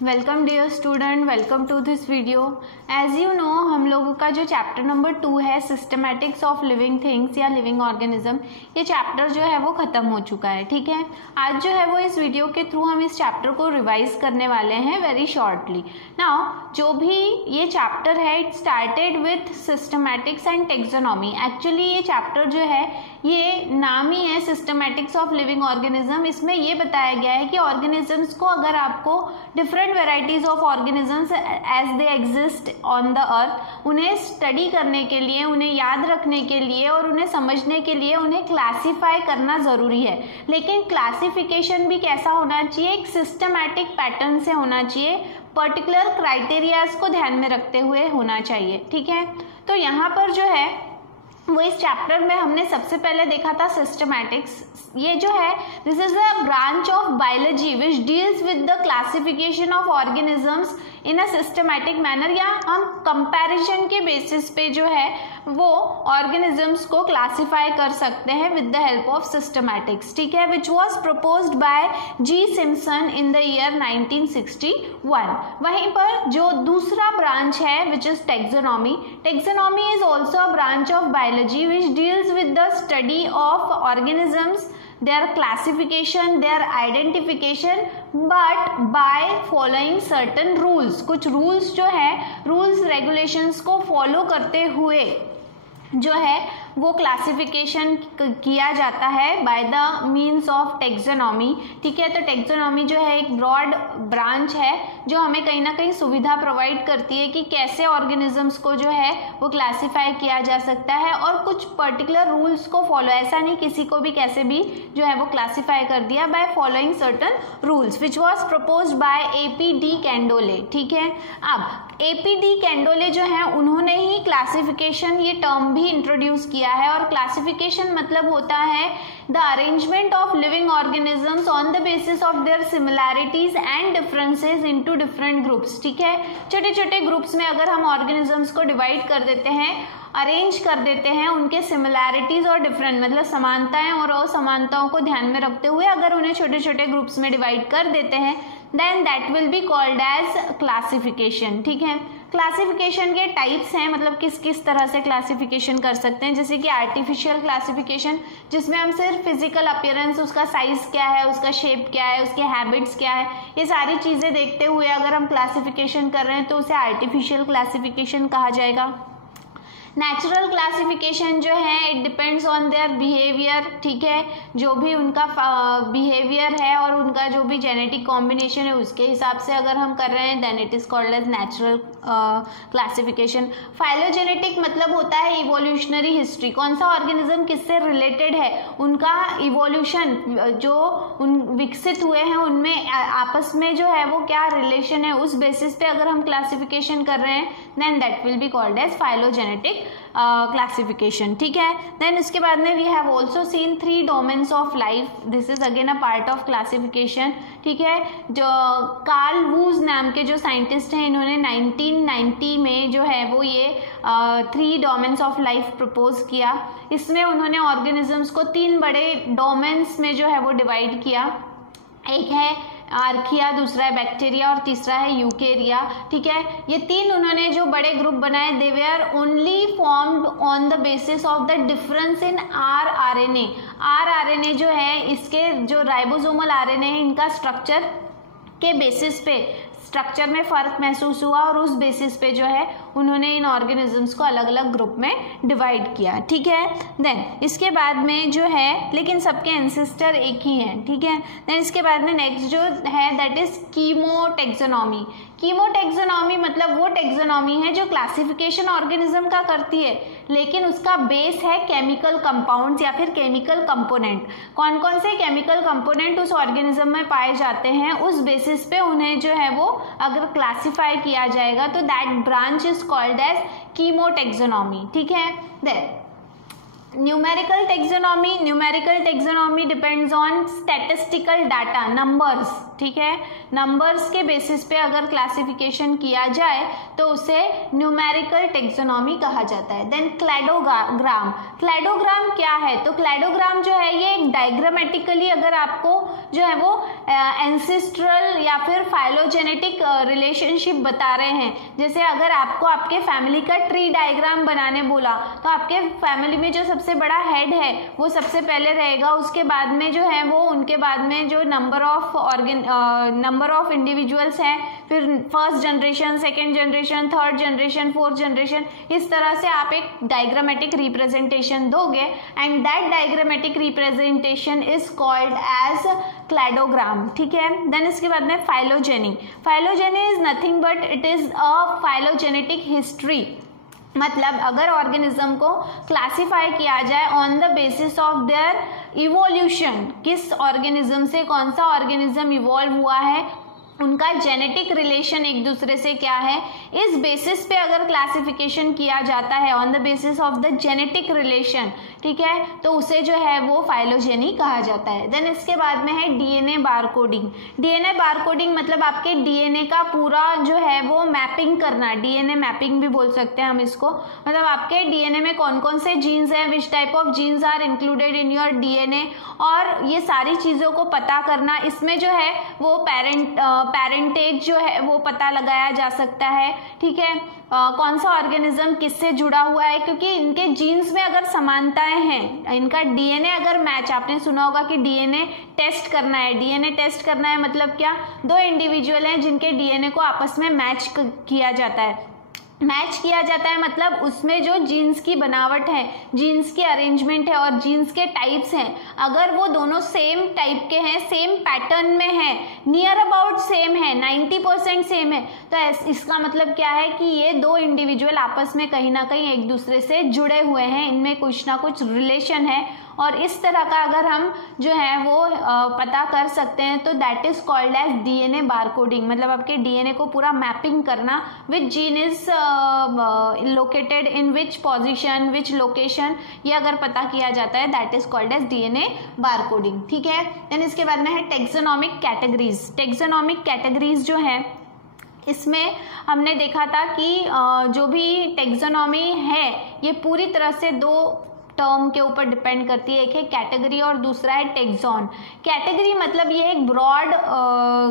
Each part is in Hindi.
Welcome dear student, welcome to this video. As you know, हम लोगों का जो चैप्टर नंबर 2 है सिस्टमैटिक्स ऑफ लिविंग थिंग्स या लिविंग ऑर्गेनिज्म, ये चैप्टर जो है वो खत्म हो चुका है। ठीक है, आज जो है वो इस वीडियो के थ्रू हम इस चैप्टर को रिवाइज करने वाले हैं वेरी शॉर्टली। नाउ जो भी ये चैप्टर है it started with systematics and taxonomy. Actually ये चैप्टर जो है ये नाम ही है सिस्टमैटिक्स ऑफ लिविंग ऑर्गेनिज्म। इसमें ये बताया गया है कि ऑर्गेनिजम्स को, अगर आपको different varieties of organisms as they exist on the earth, उन्हें स्टडी करने के लिए, उन्हें याद रखने के लिए और उन्हें समझने के लिए उन्हें क्लासिफाई करना जरूरी है। लेकिन क्लासिफिकेशन भी कैसा होना चाहिए? एक सिस्टमैटिक पैटर्न से होना चाहिए, पर्टिकुलर क्राइटेरियाज को ध्यान में रखते हुए होना चाहिए। ठीक है, तो यहाँ पर जो है वो इस चैप्टर में हमने सबसे पहले देखा था सिस्टमैटिक्स। ये जो है this is a branch of biology which deals with the classification of organisms in a systematic manner, या हम कंपैरिजन के बेसिस पे जो है वो ऑर्गेनिजम्स को क्लासिफाई कर सकते हैं with the help of systematics. ठीक है, which was proposed by G Simpson in the year 1961। वहीं पर जो दूसरा ब्रांच है which is taxonomy. Taxonomy is also a branch of biology which deals with the study of organisms, their classification, their identification, but by following certain rules। कुछ rules जो है, rules regulations को follow करते हुए जो है वो क्लासिफिकेशन किया जाता है by the means of taxonomy. ठीक है, तो टेक्सोनॉमी जो है एक ब्रॉड ब्रांच है जो हमें कहीं ना कहीं सुविधा प्रोवाइड करती है कि कैसे ऑर्गेनिजम्स को जो है वो क्लासिफाई किया जा सकता है, और कुछ पर्टिकुलर रूल्स को फॉलो, ऐसा नहीं किसी को भी कैसे भी जो है वो क्लासिफाई कर दिया, by following certain rules which was proposed by AP de Candolle. ठीक है, अब AP डी कैंडोले जो है उन्होंने ही क्लासिफिकेशन ये टर्म भी इंट्रोड्यूस किया है। और क्लासिफिकेशन मतलब होता है the arrangement of living organisms on the basis of their similarities and differences into different groups. ठीक है, छोटे छोटे ग्रुप्स में अगर हम ऑर्गेनिजम्स को डिवाइड कर देते हैं, अरेंज कर देते हैं, उनके सिमिलैरिटीज और डिफरेंट मतलब समानताएं और असमानताओं को ध्यान में रखते हुए अगर उन्हें छोटे छोटे ग्रुप्स में डिवाइड कर देते हैं, then that will be called as classification. ठीक है, क्लासिफिकेशन के टाइप्स हैं, मतलब किस किस तरह से क्लासिफिकेशन कर सकते हैं। जैसे कि आर्टिफिशियल क्लासिफिकेशन, जिसमें हम सिर्फ फिजिकल अपीयरेंस, उसका साइज क्या है, उसका शेप क्या है, उसके हैबिट्स क्या है, ये सारी चीजें देखते हुए अगर हम क्लासिफिकेशन कर रहे हैं तो उसे आर्टिफिशियल क्लासिफिकेशन कहा जाएगा। नेचुरल क्लासिफिकेशन जो है it depends on their behaviour. ठीक है, जो भी उनका बिहेवियर है और उनका जो भी जेनेटिक कॉम्बिनेशन है उसके हिसाब से अगर हम कर रहे हैं then it is called as natural classification. Phylogenetic मतलब होता है इवोल्यूशनरी हिस्ट्री, कौन सा ऑर्गेनिज्म किससे रिलेटेड है, उनका इवोल्यूशन जो विकसित हुए हैं उनमें आपस में जो है वो क्या रिलेशन है, उस बेसिस पे अगर हम क्लासिफिकेशन कर रहे हैं then that will be called as phylogenetic classification. ठीक है, देन उसके बाद में we have also seen 3 domains of life. This is again a part of classification. ठीक है, जो कार्ल वूज नाम के जो साइंटिस्ट हैं इन्होंने 1990 में जो है वो ये 3 डोमेन्स ऑफ लाइफ प्रपोज किया। इसमें उन्होंने ऑर्गेनिजम्स को 3 बड़े डोमेन्स में जो है वो डिवाइड किया। एक है आर्किया, दूसरा है बैक्टीरिया और तीसरा है यूकेरिया। ठीक है, ये 3 उन्होंने जो बड़े ग्रुप बनाए they were only formed on the basis of the difference in RNA। RNA जो है इसके जो राइबोसोमल RNA है इनका स्ट्रक्चर के बेसिस पे स्ट्रक्चर में फर्क महसूस हुआ और उस बेसिस पे जो है उन्होंने इन ऑर्गेनिजम्स को अलग अलग ग्रुप में डिवाइड किया। ठीक है, देन इसके बाद में जो है लेकिन सबके एंसेस्टर एक ही हैं। ठीक है, देन इसके बाद में नेक्स्ट जो है दैट इज कीमोटेक्सोनॉमी। कीमोटेक्सोनॉमी मतलब वो टेक्सोनॉमी है जो क्लासिफिकेशन ऑर्गेनिज्म का करती है लेकिन उसका बेस है केमिकल कंपाउंड्स या फिर केमिकल कंपोनेंट। कौन कौन से केमिकल कंपोनेंट उस ऑर्गेनिज्म में पाए जाते हैं उस बेसिस पे उन्हें जो है वो अगर क्लासिफाई किया जाएगा तो that branch is called as chemotaxonomy. ठीक है, then numerical taxonomy depends on statistical data, numbers. ठीक है, नंबर्स के बेसिस पे अगर क्लासिफिकेशन किया जाए तो उसे न्यूमेरिकल टेक्सोनॉमी कहा जाता है। देन क्लैडोग्राम, क्लैडोग्राम क्या है? तो क्लैडोग्राम जो है ये एक डायग्रामेटिकली अगर आपको जो है वो एंसेस्ट्रल या फिर फाइलोजेनेटिक रिलेशनशिप बता रहे हैं। जैसे अगर आपको आपके फैमिली का ट्री डायग्राम बनाने बोला तो आपके फैमिली में जो सबसे बड़ा हेड है वो सबसे पहले रहेगा, उसके बाद में जो है वो उनके बाद में जो नंबर ऑफ इंडिविजुअल्स हैं, फिर first generation, second generation, third generation, fourth generation, इस तरह से आप एक डायग्रामेटिक रिप्रेजेंटेशन दोगे and that diagrammatic representation is called as cladogram. ठीक है, देन इसके बाद में phylogeny, phylogeny is nothing but it is a phylogenetic history. मतलब अगर ऑर्गेनिज्म को क्लासिफाई किया जाए on the basis of their evolution, किस ऑर्गेनिज्म से कौन सा ऑर्गेनिज्म इवॉल्व हुआ है, उनका जेनेटिक रिलेशन एक दूसरे से क्या है, इस बेसिस पे अगर क्लासिफिकेशन किया जाता है on the basis of the genetic relation, ठीक है, तो उसे जो है वो फाइलोजेनी कहा जाता है। देन इसके बाद में है डीएनए बारकोडिंग। डीएनए बारकोडिंग मतलब आपके डीएनए का पूरा जो है वो मैपिंग करना, डीएनए मैपिंग भी बोल सकते हैं हम इसको। मतलब आपके डीएनए में कौन कौन से जीन्स हैं, which type of genes are included in your DNA, और ये सारी चीज़ों को पता करना। इसमें जो है वो पेरेंटेज जो है वो पता लगाया जा सकता है। ठीक है, कौन सा ऑर्गेनिज्म किससे जुड़ा हुआ है, क्योंकि इनके जीन्स में अगर समानताएं हैं, इनका डीएनए अगर मैच, आपने सुना होगा कि डीएनए टेस्ट करना है। डीएनए टेस्ट करना है मतलब क्या, दो इंडिविजुअल हैं जिनके डीएनए को आपस में मैच किया जाता है। मैच किया जाता है मतलब उसमें जो जीन्स की बनावट है, जीन्स की अरेंजमेंट है और जीन्स के टाइप्स हैं, अगर वो दोनों सेम टाइप के हैं, सेम पैटर्न में है, नियर अबाउट सेम है, 90% सेम है, तो इसका मतलब क्या है कि ये दो इंडिविजुअल आपस में कहीं ना कहीं एक दूसरे से जुड़े हुए हैं, इनमें कुछ ना कुछ रिलेशन है। और इस तरह का अगर हम जो है वो पता कर सकते हैं तो that is called as DNA barcoding. मतलब आपके डीएनए को पूरा मैपिंग करना, which gene is located in which position, which location, ये अगर पता किया जाता है that is called as DNA barcoding. ठीक है, देन इसके बाद में है टेक्सोनॉमिक कैटेगरीज। टेक्सोनॉमिक कैटेगरीज जो है इसमें हमने देखा था कि जो भी टेक्सोनॉमी है ये पूरी तरह से दो टर्म के ऊपर डिपेंड करती है, एक है कैटेगरी और दूसरा है टेक्सॉन। कैटेगरी मतलब ये एक ब्रॉड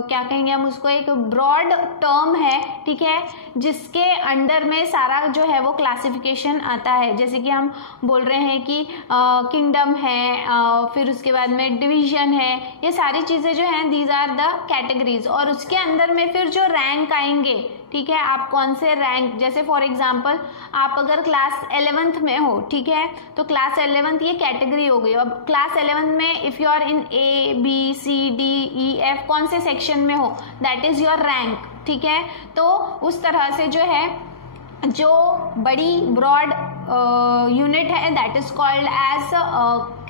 क्या कहेंगे हम उसको, एक ब्रॉड टर्म है, ठीक है, जिसके अंडर में सारा जो है वो क्लासिफिकेशन आता है। जैसे कि हम बोल रहे हैं कि किंगडम है, फिर उसके बाद में डिवीजन है, ये सारी चीज़ें जो हैं दीज आर द कैटेगरीज। और उसके अंदर में फिर जो रैंक आएंगे, ठीक है, आप कौन से रैंक, जैसे फॉर एग्जांपल आप अगर क्लास 11th में हो, ठीक है, तो क्लास 11th ये कैटेगरी हो गई। अब क्लास 11th में if you are in A B C D E F, कौन से सेक्शन में हो, दैट इज़ योर रैंक। ठीक है, तो उस तरह से जो है जो बड़ी ब्रॉड यूनिट है that is called as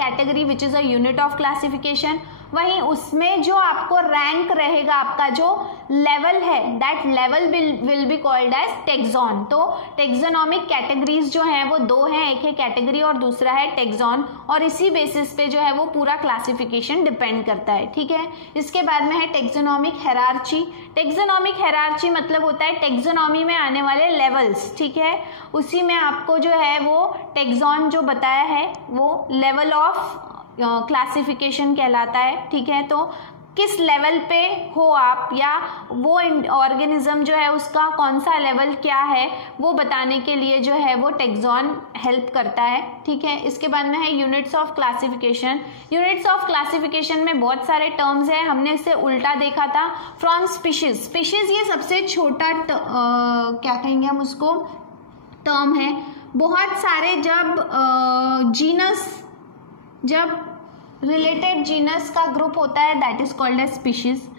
category which is a unit of classification. वहीं उसमें जो आपको रैंक रहेगा, आपका जो लेवल है, that level will be called as taxon. तो टेक्सोनॉमिक कैटेगरीज जो हैं वो दो हैं, एक है कैटेगरी और दूसरा है टेक्सॉन, और इसी बेसिस पे जो है वो पूरा क्लासिफिकेशन डिपेंड करता है। ठीक है, इसके बाद में है टेक्सोनॉमिक हेरार्ची। टेक्सोनॉमिक हेरार्ची मतलब होता है टेक्सोनॉमी में आने वाले लेवल्स, ठीक है, उसी में आपको जो है वो टेक्सॉन जो बताया है वो लेवल ऑफ क्लासिफिकेशन कहलाता है। ठीक है, तो किस लेवल पे हो आप या वो ऑर्गेनिज्म जो है उसका कौन सा लेवल क्या है वो बताने के लिए जो है वो टेक्सॉन हेल्प करता है। ठीक है, इसके बाद में है units of classification. Units of classification में बहुत सारे टर्म्स हैं, हमने इसे उल्टा देखा था। फ्रॉम स्पीशीज, स्पीशीज ये सबसे छोटा क्या कहेंगे हम उसको टर्म है। बहुत सारे जब जीनस, जब रिलेटेड जीनस का ग्रुप होता है that is called as species.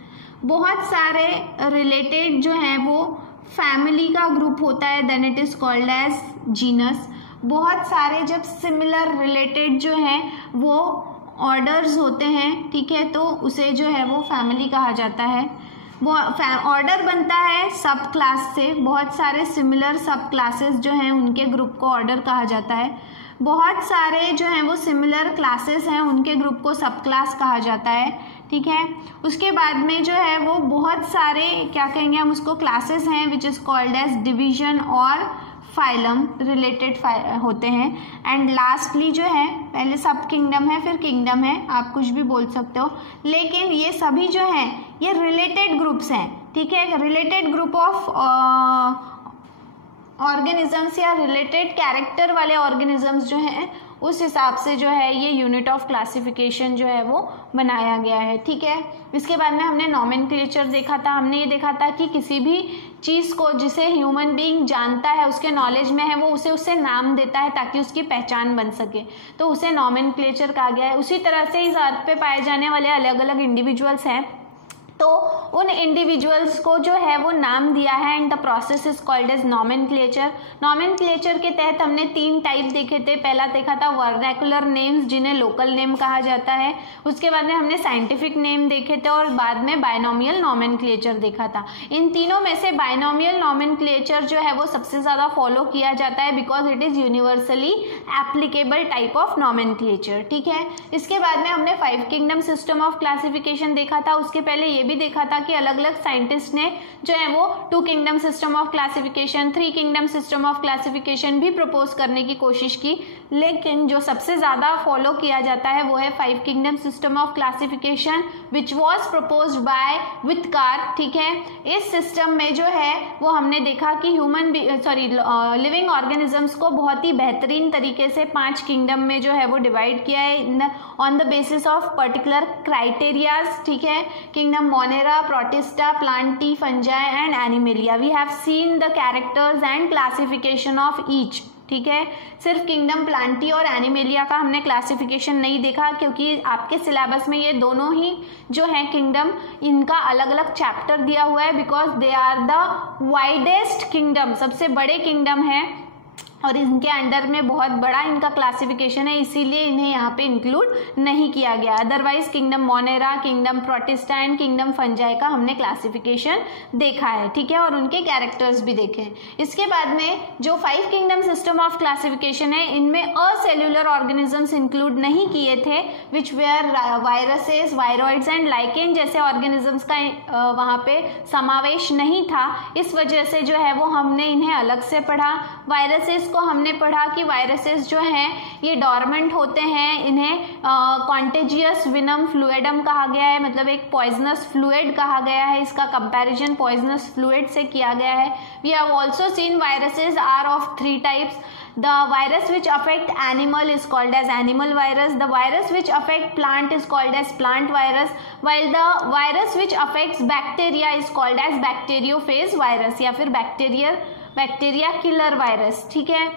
बहुत सारे रिलेटेड जो हैं वो फैमिली का ग्रुप होता है then it is called as genus. बहुत सारे जब सिमिलर रिलेटेड जो हैं वो ऑर्डर्स होते हैं, ठीक है, तो उसे जो है वो फैमिली कहा जाता है। वो ऑर्डर बनता है सब क्लास से, बहुत सारे सिमिलर सब क्लासेस जो हैं उनके ग्रुप को ऑर्डर कहा जाता है। बहुत सारे जो हैं वो सिमिलर क्लासेस हैं उनके ग्रुप को सब क्लास कहा जाता है। ठीक है। उसके बाद में जो है वो बहुत सारे क्या कहेंगे हम उसको क्लासेस हैं which is called as division और फाइलम रिलेटेड होते हैं। एंड लास्टली जो है पहले सब किंगडम है फिर किंगडम है, आप कुछ भी बोल सकते हो, लेकिन ये सभी जो हैं ये रिलेटेड ग्रुप्स हैं, ठीक है। रिलेटेड ग्रुप ऑफ ऑर्गेनिजम्स या रिलेटेड कैरेक्टर वाले ऑर्गेनिजम्स जो हैं उस हिसाब से जो है ये यूनिट ऑफ क्लासिफिकेशन जो है वो बनाया गया है, ठीक है। इसके बाद में हमने नॉमेनक्लेचर देखा था। हमने ये देखा था कि किसी भी चीज़ को जिसे ह्यूमन बीइंग जानता है, उसके नॉलेज में है, वो उसे नाम देता है ताकि उसकी पहचान बन सके, तो उसे नॉमेनक्लेचर कहा गया है। उसी तरह से इस अर्थ पे पाए जाने वाले अलग अलग इंडिविजुअल्स हैं, तो उन इंडिविजुअल्स को जो है वो नाम दिया है and the process is called as nomenclature. Nomenclature के तहत हमने 3 टाइप देखे थे। पहला देखा था वर्नैकुलर नेम्स जिन्हें लोकल नेम कहा जाता है, उसके बाद में हमने साइंटिफिक नेम देखे थे और बाद में बायनोमियल नॉमेनक्लेचर देखा था। इन तीनों में से बायनोमियल नॉमेनक्लेचर जो है वो सबसे ज़्यादा फॉलो किया जाता है because it is universally applicable type of nomenclature, ठीक है। इसके बाद में हमने 5 किंगडम सिस्टम ऑफ क्लासिफिकेशन देखा था। उसके पहले ये भी देखा था कि अलग अलग साइंटिस्ट ने जो है वो 2 kingdom system of classification, 3 kingdom system of classification भी प्रपोज करने की कोशिश की, लेकिन जो सबसे ज्यादा फॉलो किया जाता है वो है 5 kingdom system of classification which was proposed by Whittaker, ठीक है। इस सिस्टम में जो है वो हमने देखा कि लिविंग ऑर्गेनिजम्स को बहुत ही बेहतरीन तरीके से 5 किंगडम में जो है वो डिवाइड किया है on the basis of particular criterias, ठीक है। Kingdom Monera, Protista, Plantae, Fungi and Animalia. We have seen the characters and classification of each, ठीक है। सिर्फ किंगडम प्लांटी और एनिमेलिया का हमने क्लासिफिकेशन नहीं देखा क्योंकि आपके सिलेबस में ये दोनों ही जो है किंगडम इनका अलग अलग चैप्टर दिया हुआ है because they are the widest kingdom, सबसे बड़े किंगडम है और इनके अंडर में बहुत बड़ा इनका क्लासिफिकेशन है, इसीलिए इन्हें यहाँ पे इंक्लूड नहीं किया गया। Otherwise kingdom Monera, kingdom protista and kingdom fungi का हमने क्लासिफिकेशन देखा है, ठीक है, और उनके कैरेक्टर्स भी देखे। इसके बाद में जो 5 किंगडम सिस्टम ऑफ क्लासिफिकेशन है इनमें असेल्युलर ऑर्गेनिजम्स इंक्लूड नहीं किए थे which were viruses, viroids and lichen जैसे ऑर्गेनिजम्स का वहाँ पे समावेश नहीं था। इस वजह से जो है वो हमने इन्हें अलग से पढ़ा। वायरसेस को हमने पढ़ा कि वायरसेस जो हैं ये डॉर्मेंट होते हैं, इन्हें कॉन्टेजियस विनम फ्लूइडम कहा गया है, मतलब एक पॉइजनस फ्लूइड कहा गया है, इसका कंपैरिजन पॉइजनस फ्लूइड से किया गया है। We have also seen viruses are of 3 types. The virus which affect animal is called as animal virus. The virus which affect plant is called as plant virus. While the virus which affects bacteria is called as bacteriophage virus या फिर बैक्टीरिया किलर वायरस, ठीक है।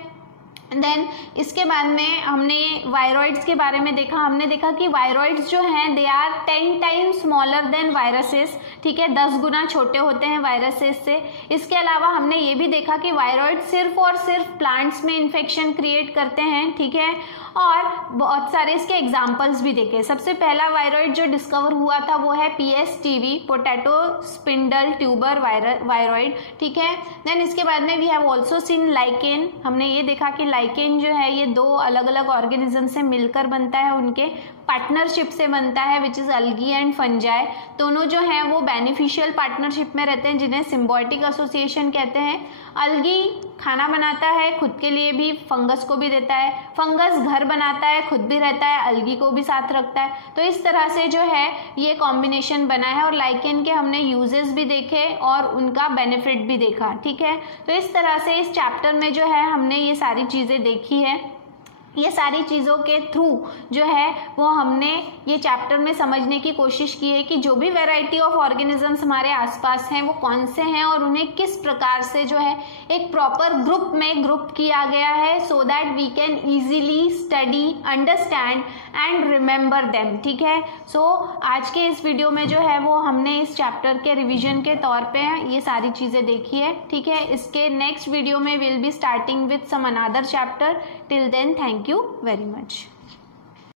देन इसके बाद में हमने वायरॉइड्स के बारे में देखा। हमने देखा कि वायरॉइड्स जो हैं they are 10 times smaller than viruses, ठीक है, 10 गुना छोटे होते हैं वायरसेस से। इसके अलावा हमने ये भी देखा कि वायरॉइड सिर्फ और सिर्फ प्लांट्स में इन्फेक्शन क्रिएट करते हैं, ठीक है, और बहुत सारे इसके एग्जाम्पल्स भी देखे। सबसे पहला वायरॉइड जो डिस्कवर हुआ था वो है PSTV, potato spindle tuber viroid, ठीक है। देन इसके बाद में we have also seen lichen. हमने ये देखा कि लाइकेन जो है ये 2 अलग अलग ऑर्गेनिज्म से मिलकर बनता है, उनके पार्टनरशिप से बनता है विच इज अलगी एंड फंजाई। दोनों जो हैं वो बेनिफिशियल पार्टनरशिप में रहते हैं जिन्हें सिम्बायोटिक एसोसिएशन कहते हैं। अलगी खाना बनाता है खुद के लिए भी, फंगस को भी देता है, फंगस घर बनाता है, खुद भी रहता है, अलगी को भी साथ रखता है। तो इस तरह से जो है ये कॉम्बिनेशन बना है और लाइकेन के हमने यूजेस भी देखे और उनका बेनिफिट भी देखा, ठीक है। तो इस तरह से इस चैप्टर में जो है हमने ये सारी चीज़ें देखी है। ये सारी चीज़ों के थ्रू जो है वो हमने ये चैप्टर में समझने की कोशिश की है कि जो भी वैरायटी ऑफ ऑर्गेनिजम्स हमारे आसपास हैं वो कौन से हैं और उन्हें किस प्रकार से जो है एक प्रॉपर ग्रुप में ग्रुप किया गया है so that we can easily study, understand and remember them, ठीक है। सो आज के इस वीडियो में जो है वो हमने इस चैप्टर के रिविजन के तौर पे ये सारी चीज़ें देखी है, ठीक है। इसके नेक्स्ट वीडियो में will be starting with some another chapter. Till then thank you very much.